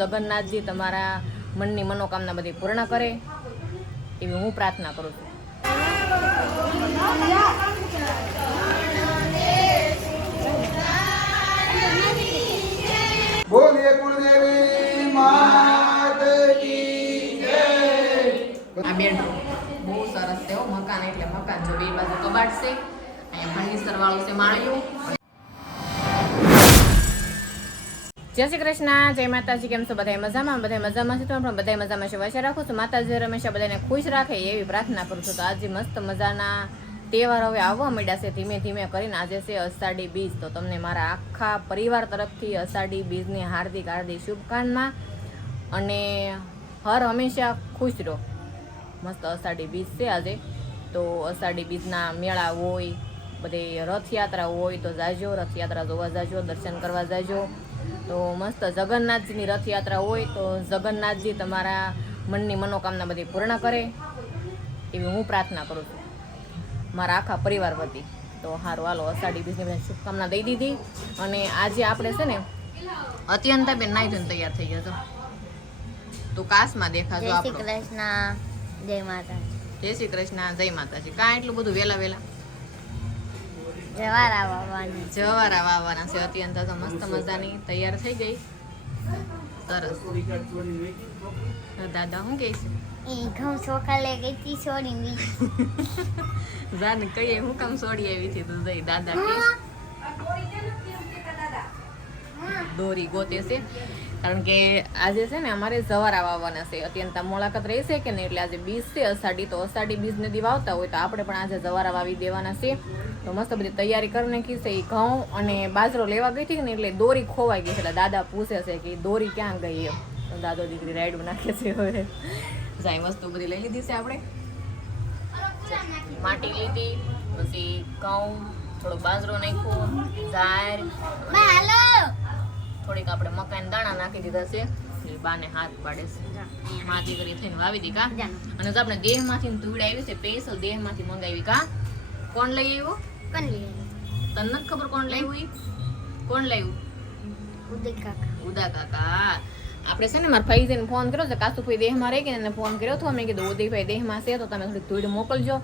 જગન્નાથજી તમારા મનની મનોકામના બધી પૂર્ણ કરે એવી હું પ્રાર્થના કરું છું. બોલીએ કુળદેવી માત કી જય. આ બેડરૂમ બહુ સરસ છે હો. મકાન એટલે મકાન જો બે બાજુ કબાટ છે, અહીંયા ફર્નિચર વાળું છે માળિયું. જય શ્રી કૃષ્ણ, જય માતાજી. કેમ છો બધા મજામાં? બધા મજામાં છે તો પણ બધા મજામાં છે આશા રાખું છું. માતાજી હંમેશા બધાને ખુશ રાખે એવી પ્રાર્થના કરું છું. તો આજે મસ્ત મજાના તહેવાર હવે આવવા માંડ્યા છે ધીમે ધીમે કરીને. આજે છે અષાઢી બીજ. તો તમને મારા આખા પરિવાર તરફથી અષાઢી બીજની હાર્દિક હાર્દિક શુભકામના અને હર હંમેશા ખુશ રહો. મસ્ત અષાઢી બીજ છે આજે. તો અષાઢી બીજના મેળા હોય, બધે રથયાત્રા હોય તો જાજો, રથયાત્રા જોવા જાજો, દર્શન કરવા જાજો. તો મસ્ત જગન્નાથજીની રથયાત્રા હોય તો જગન્નાથજી તમારા મનની મનોકામના બધી પૂર્ણ કરે એવી હું પ્રાર્થના કરું છું મારા આખા પરિવાર વતી. તો સારું હાલો, અષાઢી બીજની બધી શુભકામના દઈ દીધી. અને આજે આપણે છે ને અત્યંતાબેન નાઈ ધોઈને તૈયાર થઈ ગયા છો. તું કાશમાં દેખાજો. જય શ્રી કૃષ્ણ, જય માતાજી. જય શ્રી કૃષ્ણ, જય માતાજી. કાં એટલું બધું વહેલા વહેલા જવારા વાવવાની. જવારા વાવવાના છે. અત્યંત તો મસ્ત મજાની તૈયાર થઈ ગઈ. સરસ. દાદા શું કહે છે? ઈ ઘઉં ચોખા લઈ ગઈ તી છોડીને જાને કહીએ હું કામ છોડી આવી હતી તું જઈ દાદા કે દોરી ગોતે છે. કારણ કે આજે છે ને અમારે જવારા વાવવાના છે. અત્યંત મુલાકાત રહેશે કે નહીં એટલે આજે બીજ છે અષાઢી. તો અષાઢી બીજને દી વાવતા હોય તો આપણે પણ આજે જવારા વાવી દેવાના છે. તો મસ્ત બધી તૈયારી કરી નાખી છે. એ ઘઉં અને બાજરો લેવા ગઈ હતી ને એટલે દોરી ખોવાઈ ગઈ છે. એટલે દાદા પૂછે છે કે દોરી ક્યાં ગઈ એમ. તો દાદો દીકરી રાઈડ નાખે છે. હવે જાય વસ્તુ બધી લઈ લીધી છે આપણે. માટી લીધી, પછી ઘઉં, થોડો બાજરો નાખ્યો, ઝાર, થોડીક આપણે મકાઈના દાણા નાખી દીધા છે. બાને હાથ પાડે છે. મા દીકરી થઈને વાવી દી કા. અને જો આપણે દેહમાંથી તુડી આવી છે, સ્પેશિયલ દેહમાંથી મંગાવી કા. કોણ લઈ આવ્યો? કોણ લઈ તને નથી ખબર કોણ લાવ્યું? કોણ લાવ્યું? ઉદય કાકા. ઉદા કાકા. આપણે છે ને મારા ફઈજીને ફોન કર્યો છે. કાસુભાઈ દેહમાં રહી ગયા એને ફોન કર્યો હતો. મેં કીધું ઉદયભાઈ દેહમાં છે તો તમે થોડીક ધૂળ મોકલજો.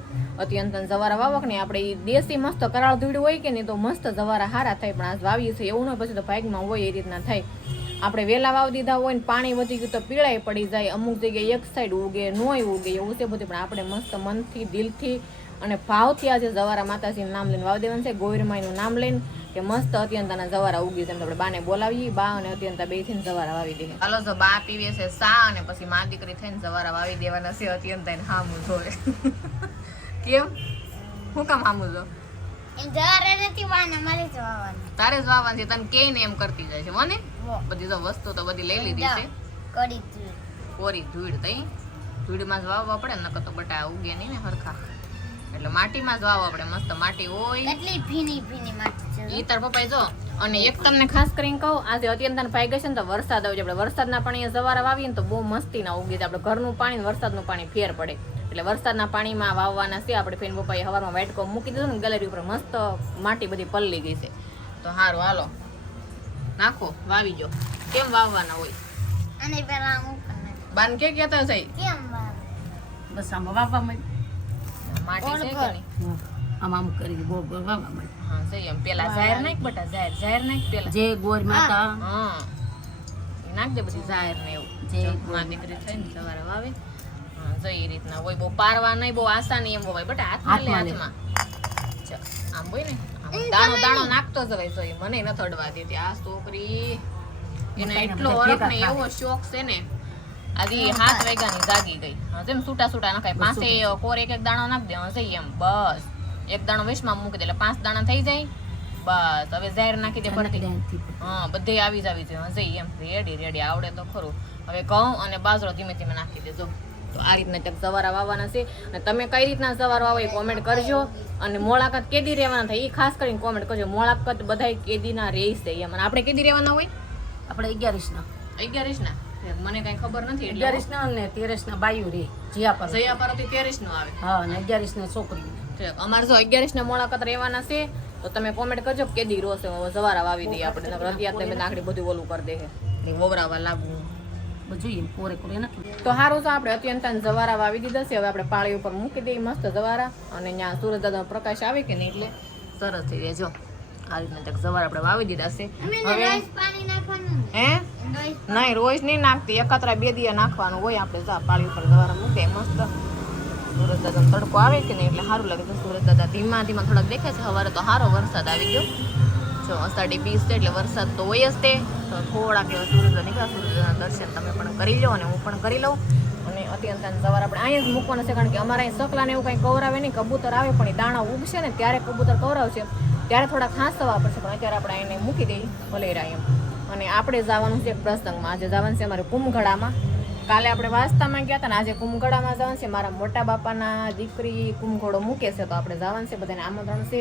અત્યંત જવારા વાવક ને આપણે દેશી મસ્ત કરાળ ધૂળ હોય કે નહીં તો મસ્ત જવારા હારા થાય. પણ આ વાવીએ છે એવું ન પછી તો ભાગમાં હોય એ રીતના થાય. આપણે વેલા વાવ દીધા હોય ને પાણી વધી ગયું તો પીળાઈ પડી જાય. અમુક જગ્યાએ એક સાઈડ ઉગે, નોય ઉગે, એવું છે બધું. પણ આપણે મસ્ત મનથી, દિલથી અને ભાવથી આજે જવારા માતાજીનું નામ લઈને વાવ દેવાનું છે. ગોવિરમાઈનું નામ લઈને કે મસ્ત અત્યંતાના જવારા ઉગી છે. આપણે બાને બોલાવીએ, બા અને અત્યંતા બે થઈને જવારા વાવી દઈએ. હાલો જો બા પીવે છે સા અને પછી મા દીકરી થઈને જવારા વાવી દેવાના છે. અત્યંતા હામું જોવે. કેમ? હું કામ હામું જો? એમ જવારા નથી વાના, મારે જ વાવવાના. તારે જ વાવવાનું છે. તને કે ને એમ કરતી જાય છે મને. બધી તો વસ્તુ તો બધી લઈ લીધી છે. કરી તું કોરી ધૂળ તઈ ધૂળમાં જ વાવવા પડે, નકર તો બટા ઉગે નહીં ને હરખા. એટલે માટીમાં જ વાવવા પડે. મસ્ત માટી હોય. કેટલી ભીની ભીની માટી છે. ઈ તાર પપ્પાએ જો. અને એક તમને ખાસ કરીને કહું, આજે અત્યંત ભાઈ ગઈ છે ને તો વરસાદ આવે છે. આપણે વરસાદના પાણીએ જવારા વાવીએ ને તો બહુ મસ્તી ના ઉગે છે. આપણે ઘરનું પાણી વરસાદનું પાણી ફેર પડે. એટલે વરસાદના પાણીમાં વાવવાના છે. આપણે ફેન પપ્પાએ હવારમાં વાટકો મૂકી દીધો ને ગેલેરી ઉપર મસ્ત માટી બધી પલળી ગઈ છે. તો સારું હાલો નાખો, વાવી જો. કેમ વાવવાના હોય? અને પેલા હું બાન કે કહેતા જાય કેમ વાવ? બસ આમાં વાવવા માંડ. માટી છે કે નહીં? આમ કરી ગોળ ગોળ વાવવા માંડ. હા સહી. એમ પેલા જાહેર નાખ બટા, જાહેર નાખ પેલા. જે ગોળ માતા હા એ નાખ દે પછી જાહેર ને એવું. જે મા દીકરી થઈને સવારે વાવે. હા જો એ રીતના હોય. બહુ પારવા નહીં, બહુ આશા નહીં એમ હોય બટા. હાથમાં લે, હાથમાં. ચાલ આમ હોય ને દાણો દાણો નાખતો જવાય. જો મને ન થડવા દેતી આ છોકરી. એને એટલો હરખ ને એવો શોખ છે ને. આજે 7 વાગ્યાની જાગી ગઈ. જેમ છૂટા છૂટા નખાય. પાસે કોર એક એક દાણો નાખ દે જઈ એમ. બસ એક દાણો વેશમાં મૂકી દે એટલે 5 દાણા થઈ જાય. બસ હવે જાહેર નાખી દે પડતી. હા બધે આવી જ આવી જાય જઈ એમ. રેડી રેડી આવડે તો ખરું. હવે ઘઉં અને બાજરો ધીમે ધીમે નાખી દેજો. તો આ રીતના ચક સવારા વાવવાના છે. અને તમે કઈ રીતના સવાર વાવો એ કોમેન્ટ કરજો. અને મોળાકત કેદી રહેવાના થાય એ ખાસ કરીને કોમેન્ટ કરજો. મોળાકત બધા કેદીના રહેશે એમ. અને આપણે કેદી રહેવાના હોય? આપણે 11 ના 11 ના. મને કઈ ખબર નથી. 11 ના ને 13 ના બાયુ રે જીયા પર 13 નો આવે. હા અને 11 ના છોકરી. અમારે જો 11 ના મોળાકત રહેવાના છે. તો તમે કોમેન્ટ કરજો કેદી રોશે. સવારા વાવી દઈએ આપણે. અત્યારે તમે નાખડી બધું ઓલું કરી દે. વવરાવા લાગવું બધું એમ કોરે નાખી. તો સારું તો આપણે અત્યંત જવારા વાવી દીધા છે. હવે આપણે પાળી ઉપર મૂકી દઈએ મસ્ત જવારા, અને ત્યાં સૂરજ દાદાનો પ્રકાશ આવે કે નહીં એટલે સરસ થઈ જાય. જો આ રીતના તક જવારા આપણે વાવી દીધા છે. અમે હવે રોજ પાણી નાખવાનું ને. હે રોજ નહીં રોજ નહીં નાખતી, એકાત્રા 2 દિવસ નાખવાનું હોય. આપણે જા પાળી ઉપર જવારા મૂકે મસ્ત સૂરજ દાદાનો તડકો આવે કે નહીં એટલે સારું લાગે છે. સૂરજ દાદા ધીમા ધીમા થોડાક દેખાય છે. સવારે તો સારો વરસાદ આવી ગયો. જો અષાઢી 20 છે એટલે વરસાદ તો હોય જ તે. તો થોડાક એવા સૂરજ નીકળ્યા, સૂરજના દર્શન તમે પણ કરી લો અને હું પણ કરી લઉં. અને અત્યંત સવાર આપણે અહીંયા જ મૂકવાના છે, કારણ કે અમારે અહીં સકલાને એવું કંઈ કવરાવે નહીં. કબૂતર આવે પણ એ દાણા ઉગશે ને ત્યારે કબૂતર કવરાવશે, ત્યારે થોડા ખાંસવા પડશે. પણ અત્યારે આપણે એને મૂકી દઈએ ભલેરા એમ. અને આપણે જવાનું છે એક પ્રસંગમાં. આજે જવાનું છે અમારે કુંભગળામાં. કાલે આપણે વાસ્તામાં ગયા હતા ને આજે કુંભગળામાં જવાનું છે. મારા મોટા બાપાના દીકરી કુંભઘોડો મૂકે છે, તો આપણે જવાનું છે. બધાને આમંત્રણ છે.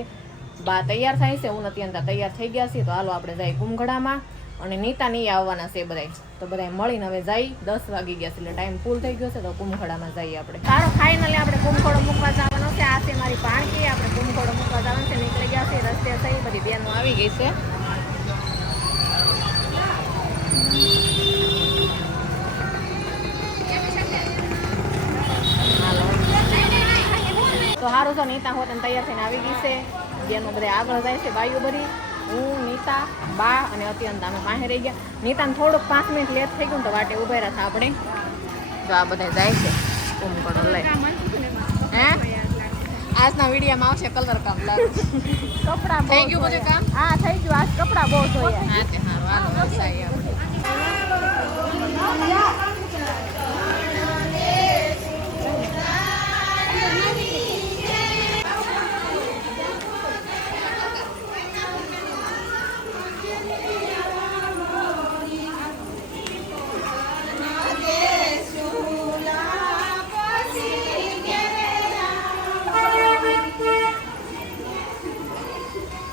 બા તૈયાર થાય છે, હું નથી અંતા તૈયાર થઈ ગયા છીએ. તો હાલો આપણે જઈએ કુંભગળામાં. અને નીતા નહીં આવવાના છે બધાય, તો બધાય મળીને હવે જઈ. 10 વાગી ગયા છે એટલે ટાઈમ ફૂલ થઈ ગયો છે. તો કુંભગળામાં જઈએ આપણે. સારો ફાઇનલી આપણે કુંભઘોડો મૂકવા જવાનો છે. આ છે મારી પાણકી. આપણે કુંભઘોડો મૂકવા જવાનું છે. નીકળી ગયા છે, રસ્તે થઈ બધી બેનો આવી ગઈ છે. તો સારું છે. નીતા હોત તૈયાર થઈને આવી ગઈ છે. બેનો બધા આગળ જાય છે, બાઈઓ બધી. હું, નીતા, બા અને અત્યંત અમે પાસે રહી ગયા. નીતાને થોડુંક 5 મિનિટ લેટ થઈ ગયું તો વાટે ઉભા રહ્યા હતા આપણે. તો આ બધા જાય છે કુંભઘોડો લઈ. હે આજના વિડીયોમાં આવશે કલર કામ લાગે. કપડા થઈ ગયું બધું કામ? હા થઈ ગયું. આજ કપડા બહુ જોયા. હા તે સારું હાલો વરસાઈ આપણે.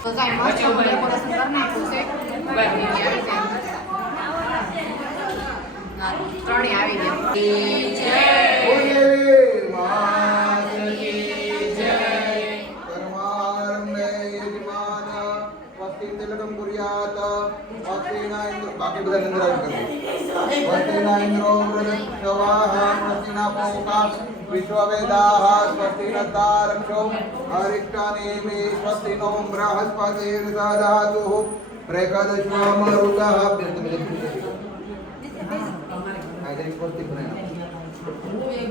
તો કાંઈ મસ્ત ડેકોરેશન કરી નાખ્યું છે. ત્રણેય આવી ગયા. બોલીએ માત કી જય. કર્મારંભે યજમાન સ્વસ્તિ તિલકમ કુર્યાત સ્વસ્તિના ઇન્દ્ર. બાકી બધા નિંદ્રા કરી. સ્વસ્તિના ઇન્દ્રો વૃદ્ધવાહ સ્વસ્તિના પૌકા વિશ્વવેદાઃ સ્વસ્તિના તારક્ષો હરિષ્ટાનેમિ સ્વસ્તિનો બૃહસ્પતિર્દધાતુઃ પ્રકદશ્વમરુગઃ.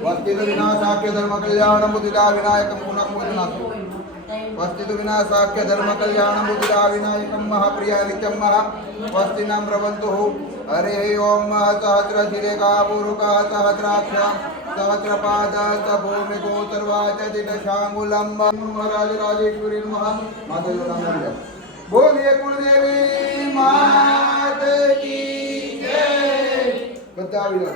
વસ્તિતુ વિનાશાખ્ય ધર્મ કલ્યાણ બુદ્ધિદા વિનાયકમ પુનઃ વસ્તિતુ વિનાશાખ્ય ધર્મ કલ્યાણ બુદ્ધિદા વિનાયકમ મહાપ્રિયા નિત્યમ મહા વસ્તિનામ પ્રવંતુ હરે ઓમ સહસ્ર શિરેકા પુરુકા સહસ્રાક્ષ સહસ્રપાદ ભૂમિ ગોતર્વાચ દિશાંગુલમ મહારાજ રાજેશ્વરી મહા માતાજીનું નામ લઈ લો. બોલીએ કુળદેવી માત કી જય. બધા આવી જાઓ.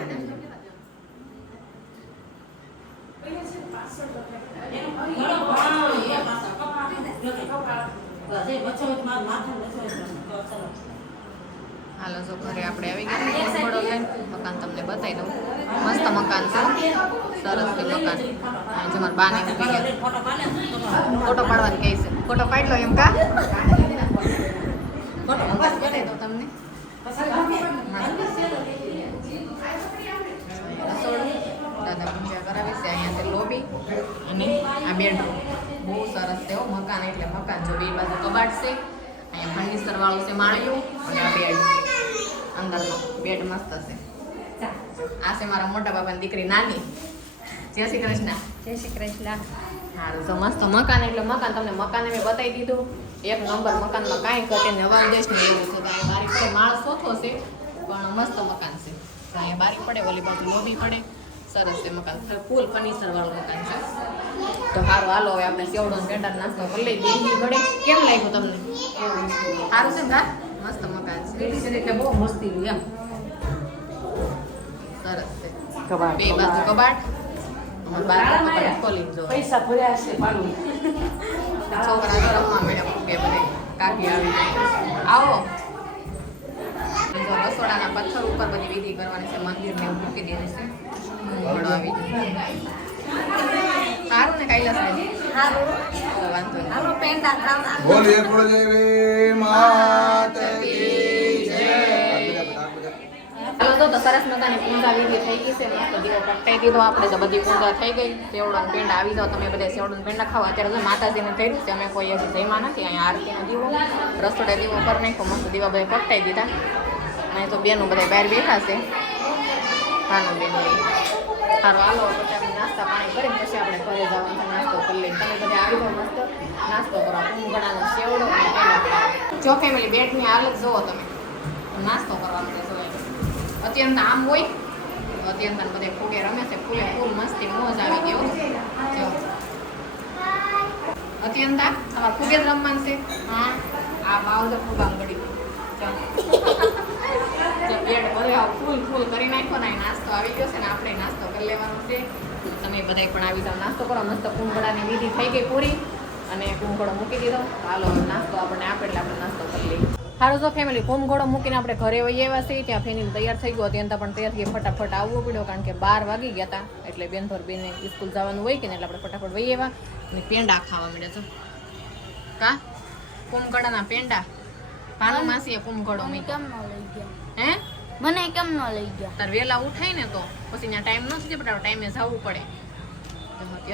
હાલો જો ઘરે આપણે આવી ગયા કુંભઘોડો લઈને. મકાન તમને બતાવી દઉં. મસ્ત મકાન છે, સરસ છે મકાન. અને જો મારા બાને ઊભી ગયા ફોટો પાડવાની કહે છે. ફોટો પાડી લો એમ કા? ફોટો બતાવી દઉં તમને. દાદા પૂજા કરાવે છે. અહીંયા છે લોબી અને આ બેડરૂમ. બહુ સરસ છે મકાન. એટલે મકાન જો બે બાજુ કબાટ છે. અહીંયા ફર્નિચર વાળું છે માળિયું. અને આ બેડ અંદરનો બેડ મસ્ત છે. આ છે મારા મોટા બાપાની દીકરી નાની. જય શ્રી કૃષ્ણ. જય શ્રી કૃષ્ણ. સારું તો મસ્ત મકાન. એટલે મકાન તમને મકાને મેં બતાવી દીધું. એક નંબર મકાનમાં કાંઈ ઘટે ને નવા દેશ ને એવું છે. અહીંયા બારીક છે, માળ સોથો છે પણ મસ્ત મકાન છે. અહીંયા બારીક પડે, ઓલી બાજુ લોબી પડે. સરસ છે મકાન. ફૂલ ફર્નિચર વાળું મકાન છે. તો સારું હાલો હવે આપણે સેવડો પેટા નાસ્તો કરી લઈએ. દેહી વડે કેમ લાગ્યું તમને? સારું છે ને? મસ્ત મકાન છે. એટલે બહુ મસ્તી રહ્યું એમ. સરસ છે. કબાટ. બે બાજુ કબાટ. બાર ખોલી જો પૈસા ભર્યા છે પાલું. છોકરા રમવા મળ્યા બે બધે. કાકી આવી આવો. જો રસોડાના પથ્થર ઉપર બધી વિધિ કરવાની છે. મંદિરને એવું મૂકી દેવું છે. ઘોડો આવી સારું ને કૈલાસભાઈ? હારું તો વાંધો નહીં. હાલો પેંડા ખાવા. બોલીએ કુળદેવી માત કી જય. હાલો તો સરસ મજાની પૂજા વિધિ થઈ ગઈ છે. મસ્ત દીવો પ્રગટાઈ દીધો આપણે, તો બધી પૂજા થઈ ગઈ. સેવડો ને પેંડા આવી જાઓ તમે બધા, સેવડો ને પેંડા ખાવા. અત્યારે તો માતાજીને થયું છે, અમે કોઈ હજી જઈમાં નથી. અહીંયા આરતીનો દીવો, રસોડે દીવો કરી નાખ્યો, મસ્ત દીવા બધા પ્રગટાઈ દીધા. અને તો બેનું બધા બહાર બેઠા છે, ભાનું બેન. સારું, હાલો પછી આપણે નાસ્તા પાણી કરીને પછી આપણે ઘરે જવાનું છે. નાસ્તો કરી લઈને તમે બધા આવી જાઓ, મસ્ત નાસ્તો કરો. કુંભગણાનો સેવડો અને પેંડા ખાવા. જો ફેમિલી બેટની હાલત જુઓ તમે, નાસ્તો કરવાનો છે. અત્યંત આમ હોય, અત્યંત બધે ફૂગે રમે છે, ફૂલે ફૂલ મસ્તી મોજ આવી ગયો. અત્યંત તમારે ફૂગે જ રમવાનું છે. હા, આ બાવજો ફૂગ આમ ગળી બેટ ભરે ફૂલ ફૂલ કરી નાખો ને. નાસ્તો આવી ગયો છે ને, આપણે નાસ્તો કરી લેવાનો છે. તમે બધા પણ આવી જાઓ, નાસ્તો કરો. મસ્ત કુંભળાની વિધિ થઈ ગઈ પૂરી અને કુંભળો મૂકી દીધો. હાલો નાસ્તો આપણને આપે એટલે આપણે નાસ્તો કરી લઈએ. સારું, તો ફેમિલી કુંભઘોડો મૂકીને આપણે ઘરે વહી આવ્યા છીએ. ત્યાં ફેની તૈયાર થઈ ગયો, અત્યંત પણ તૈયાર થઈ ફટાફટ આવવું પડ્યો, કારણ કે 12 વાગી ગયા હતા. એટલે બેનભર બેને સ્કૂલ જવાનું હોય કે ને, એટલે આપણે ફટાફટ વહી આવ્યા અને પેંડા ખાવા મળ્યા. તો કા કુંભઘોડાના પેંડા ભાનુ માસીએ કુંભઘોડો મૂક્યો. કેમ ન લઈ ગયા? હે મને કેમ ન લઈ ગયા? તાર વેલા ઉઠાય ને તો પછી ત્યાં ટાઈમ નથી, પણ ટાઈમે જવું પડે.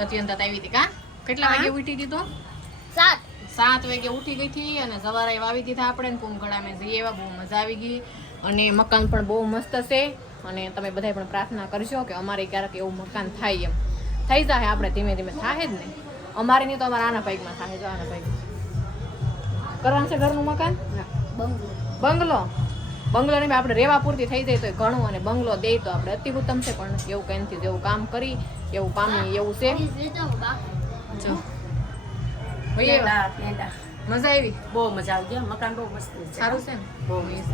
અત્યંત આવી હતી. કા કેટલા વાગે ઉઠી હતી? તો 7 વાગે ઉઠી ગઈ હતી અને સવારે વાવી દીધા આપણે. કુંભઘોડામાં જઈ આવ્યા, બહુ મજા આવી ગઈ. અને મકાન પણ બહુ મસ્ત છે. અને તમે બધા પણ પ્રાર્થના કરશો કે અમારે ક્યારેક એવું મકાન થાય, એમ થઈ જાય. આપણે ધીમે ધીમે થાય જ નહીં. અમારે નહીં તો અમારા આના ભાગમાં થાય. જો આના ભાગ કરવાનું છે ઘરનું મકાન, બંગલો. બંગલો ને આપણે રેવા પૂરતી થઈ જાય તો ઘણું, અને બંગલો દે તો આપણે અતિ ઉત્તમ છે. પણ એવું કંઈ નથી, જેવું કામ કરી એવું પામી એવું છે. જો પેંડા પેંડા મજા આવી, બહુ મજા આવી ગયા. મકાન બહુ મસ્ત છે, સારું છે ને, બહુ મસ્ત.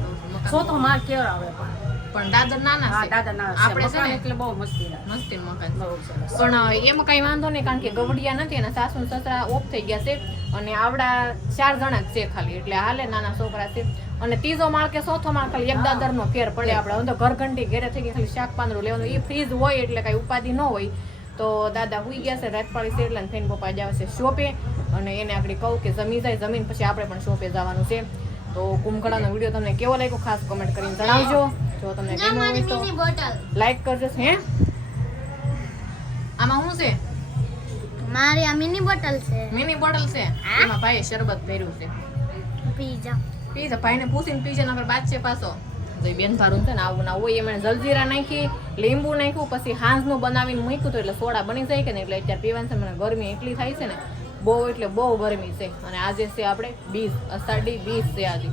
સો તો માર કેવો આવે પણ દાદર નાના હા છે. દાદા ના આપણે છે ને એટલે બહુ મસ્તી લાગે. મસ્તી મકાન છે. બહુ સરસ. પણ એમાં કઈ વાંધો નહીં, કારણ કે ગવડિયા નથી અને સાસુ ને સસરા ઓફ થઈ ગયા છે. અને આવડા 4 જણા જ છે ખાલી, એટલે હાલે. નાના છોકરા છે. અને ત્રીજો માળ કે ચોથો માળ ખાલી એક દાદર નો ફેર પડે. આપણે તો ઘર ઘંટી ઘેરે થઈ ગઈ, ખાલી શાક પાંદડું લેવાનું. એ ફ્રીજ હોય એટલે કઈ ઉપાધિ ન હોય. તો દાદા હુઈ ગયા છે, રાત પાડી છે. એટલે થઈને પપ્પા જાવ છે શોપે, અને એને આગળ કહું કે જમી જાય, જમીન પછી આપણે પણ શોપે જવાનું છે. તો કુંભઘોડાનો વિડીયો તમને કેવો લાગ્યો ખાસ કમેન્ટ કરીને જણાવજો. જો તમને ગમ્યો હોય તો લાઈક કરજો. હે આમાં શું છે? મારી આ મિની બોટલ છે. મિની બોટલ છે, એમાં ભાઈએ શરબત ભર્યું છે. પીઝા પીઝા ભાઈને પૂછીને પીઝા નગર બાદ છે પાછો. તો બેન ભારું છે ને આવું ના હોય, એમણે જલજીરા નાખી, લીંબુ નાખ્યું, પછી હાંસનું બનાવીને મૂક્યું તો એટલે સોડા બની જાય કે ને. એટલે અત્યારે પીવાનું છે. મને ગરમી એટલી થાય છે ને, બહુ એટલે બહુ ગરમી છે. અને આજે છે આપણે 20 અષાઢી 20 છે આજે.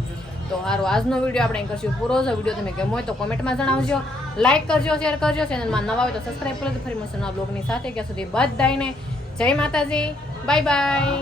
તો સારું, આજનો વિડીયો આપણે કરશું પૂરો. જો વિડીયો તમે ગમ્યો હોય તો કોમેન્ટમાં જણાવજો, લાઈક કરજો, શેર કરજો. ચેનલમાં નવા હોય તો સબસ્ક્રાઈબ કરજો. ફરી મળશું નવા બ્લોગની સાથે. ત્યાં સુધી બધાને જય માતાજી, બાય બાય.